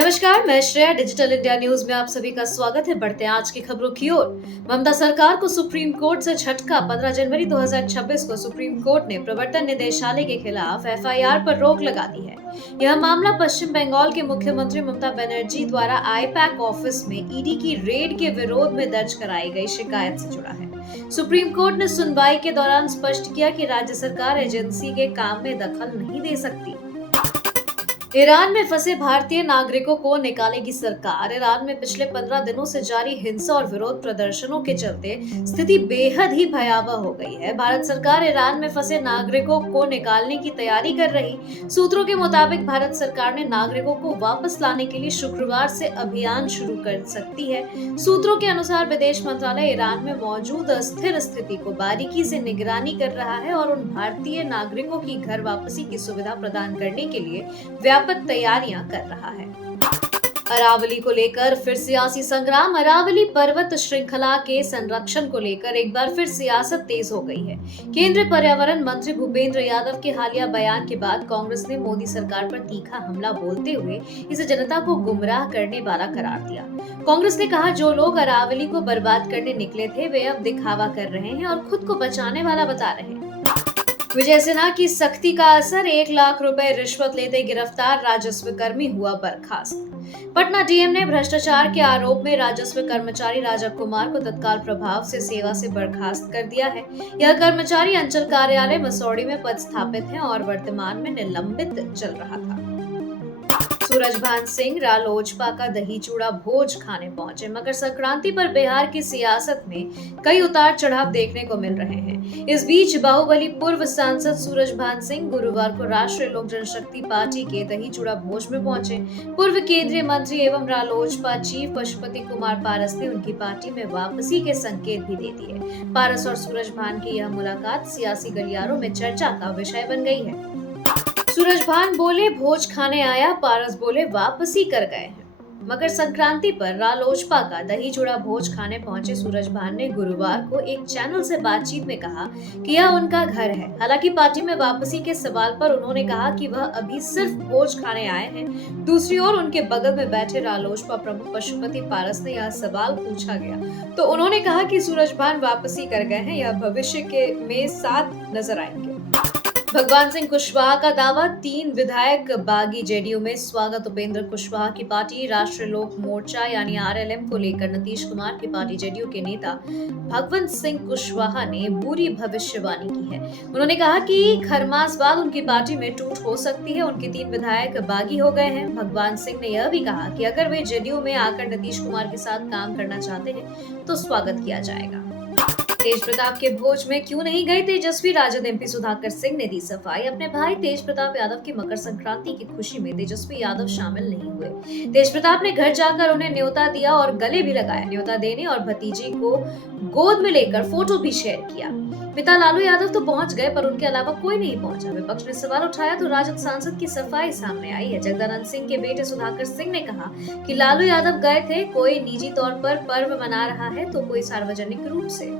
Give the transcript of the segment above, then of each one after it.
नमस्कार, मैं Shreya digital India news में आप सभी का स्वागत है। बढ़ते हैं आज की खबरों की ओर। ममता सरकार को सुप्रीम कोर्ट से झटका। 15 जनवरी 2026 को सुप्रीम कोर्ट ने प्रवर्तन निदेशालय के खिलाफ एफआईआर पर रोक लगा दी है। यह मामला पश्चिम बंगाल के मुख्यमंत्री ममता बनर्जी द्वारा आईपैक ऑफिस में ईडी की रेड के विरोध में दर्ज कराई गई शिकायत से जुड़ा है। सुप्रीम कोर्ट ने सुनवाई के दौरान स्पष्ट किया कि राज्य सरकार एजेंसी के काम में दखल नहीं दे सकती। ईरान में फंसे भारतीय नागरिकों को निकालेगी सरकार। ईरान में पिछले 15 दिनों से जारी हिंसा और विरोध प्रदर्शनों के चलते स्थिति बेहद ही भयावह हो गई है। भारत सरकार ईरान में फंसे नागरिकों को निकालने की तैयारी कर रही। सूत्रों के मुताबिक भारत सरकार ने नागरिकों को वापस लाने के लिए शुक्रवार से अभियान शुरू कर सकती है। सूत्रों के अनुसार विदेश मंत्रालय ईरान में मौजूद अस्थिर स्थिति को बारीकी से निगरानी कर रहा है और उन भारतीय नागरिकों की घर वापसी की सुविधा प्रदान करने के लिए व्यापक तैयारियां कर रहा है। अरावली को लेकर फिर सियासी संग्राम। अरावली पर्वत श्रृंखला के संरक्षण को लेकर एक बार फिर सियासत तेज हो गई है। केंद्रीय पर्यावरण मंत्री भूपेंद्र यादव के हालिया बयान के बाद कांग्रेस ने मोदी सरकार पर तीखा हमला बोलते हुए इसे जनता को गुमराह करने वाला करार दिया। कांग्रेस ने कहा, जो लोग अरावली को बर्बाद करने निकले थे वे अब दिखावा कर रहे हैं और खुद को बचाने वाला बता रहे हैं। विजय सिन्हा की सख्ती का असर। 1 लाख रुपए रिश्वत लेते गिरफ्तार राजस्व कर्मी हुआ बर्खास्त। पटना डीएम ने भ्रष्टाचार के आरोप में राजस्व कर्मचारी राजक कुमार को तत्काल प्रभाव से सेवा से बर्खास्त कर दिया है। यह कर्मचारी अंचल कार्यालय मसौड़ी में पदस्थापित है और वर्तमान में निलंबित चल रहा था। सूरजभान सिंह रालोजपा का दही चूड़ा भोज खाने पहुंचे। मकर संक्रांति पर बिहार की सियासत में कई उतार चढ़ाव देखने को मिल रहे हैं। इस बीच बाहुबली पूर्व सांसद सूरजभान सिंह गुरुवार को राष्ट्रीय लोक जनशक्ति पार्टी के दही चूड़ा भोज में पहुंचे। पूर्व केंद्रीय मंत्री एवं रालोजपा चीफ पशुपति कुमार पारस ने उनकी पार्टी में वापसी के संकेत भी दे दिए। पारस और सूरजभान की यह मुलाकात सियासी गलियारों में चर्चा का विषय बन गई है। सूरजभान बोले भोज खाने आया, पारस बोले वापसी कर गए हैं। मकर संक्रांति पर रालोजपा का दही चूड़ा भोज खाने पहुंचे सूरजभान ने गुरुवार को एक चैनल से बातचीत में कहा कि यह उनका घर है। हालांकि पार्टी में वापसी के सवाल पर उन्होंने कहा कि वह अभी सिर्फ भोज खाने आए हैं। दूसरी ओर उनके बगल में बैठे रालोजपा प्रमुख पशुपति पारस ने यह सवाल पूछा गया तो उन्होंने कहा कि सूरजभान वापसी कर गए हैं, यह भविष्य के में साथ नजर आएंगे। भगवान सिंह कुशवाहा का दावा। 3 विधायक बागी। जेडीयू में स्वागत। उपेंद्र कुशवाहा की पार्टी राष्ट्रीय लोक मोर्चा यानी आरएलएम को लेकर नीतीश कुमार की पार्टी जेडीयू के नेता भगवंत सिंह कुशवाहा ने बुरी भविष्यवाणी की है। उन्होंने कहा कि खरमास बाद उनकी पार्टी में टूट हो सकती है। उनके 3 विधायक बागी हो गए हैं। भगवान सिंह ने यह भी कहा कि अगर वे जेडीयू में आकर नीतीश कुमार के साथ काम करना चाहते हैं तो स्वागत किया जाएगा। तेज प्रताप के भोज में क्यों नहीं गए तेजस्वी। राजद एमपी सुधाकर सिंह ने दी सफाई। अपने भाई तेज प्रताप यादव की मकर संक्रांति की खुशी में तेजस्वी यादव शामिल नहीं हुए। तेज प्रताप ने घर जाकर उन्हें न्योता दिया और गले भी लगाया। न्योता देने और भतीजे को गोद में लेकर फोटो भी शेयर किया। पिता लालू यादव तो पहुंच गए पर उनके अलावा कोई नहीं पहुंचा। विपक्ष ने सवाल उठाया तो राजद सांसद की सफाई सामने आई है। जगदानंद सिंह के बेटे सुधाकर सिंह ने कहा कि लालू यादव गए थे, कोई निजी तौर पर पर्व मना रहा है तो कोई सार्वजनिक रूप से।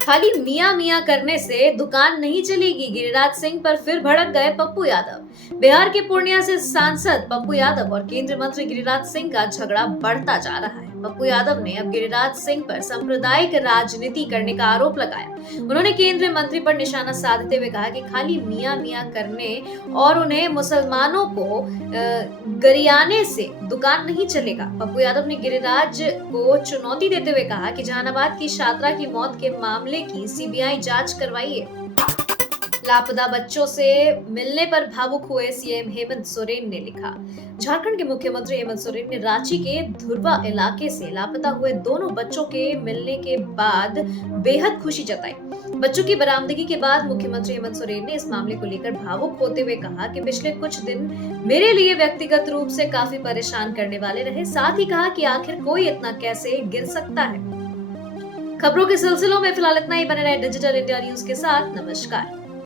खाली मियां मियां करने से दुकान नहीं चलेगी। गिरिराज सिंह पर फिर भड़क गए पप्पू यादव। बिहार के पूर्णिया से सांसद पप्पू यादव और केंद्रीय मंत्री गिरिराज सिंह का झगड़ा बढ़ता जा रहा है। पप्पू यादव ने अब गिरिराज सिंह पर सांप्रदायिक राजनीति करने का आरोप लगाया। उन्होंने केंद्रीय मंत्री पर निशाना साधते हुए कहा कि खाली मियां मियां करने और उन्हें मुसलमानों को गरियाने से दुकान नहीं चलेगा। पप्पू यादव ने गिरिराज को चुनौती देते हुए कहा कि जहानाबाद की छात्रा की मौत के मामले की सीबीआई जांच करवाइए। लापता बच्चों से मिलने पर भावुक हुए सीएम हेमंत सोरेन ने लिखा। झारखंड के मुख्यमंत्री हेमंत सोरेन ने रांची के धुरवा इलाके से लापता हुए दोनों बच्चों के मिलने के बाद बेहद खुशी जताई। बच्चों की बरामदगी के बाद मुख्यमंत्री हेमंत सोरेन ने इस मामले को लेकर भावुक होते हुए कहा कि पिछले कुछ दिन मेरे लिए व्यक्तिगत रूप से काफी परेशान करने वाले रहे। साथ ही कहा कि आखिर कोई इतना कैसे गिर सकता है। खबरों के सिलसिलों में फिलहाल इतना ही। बने रहे डिजिटल इंडिया न्यूज के साथ। नमस्कार।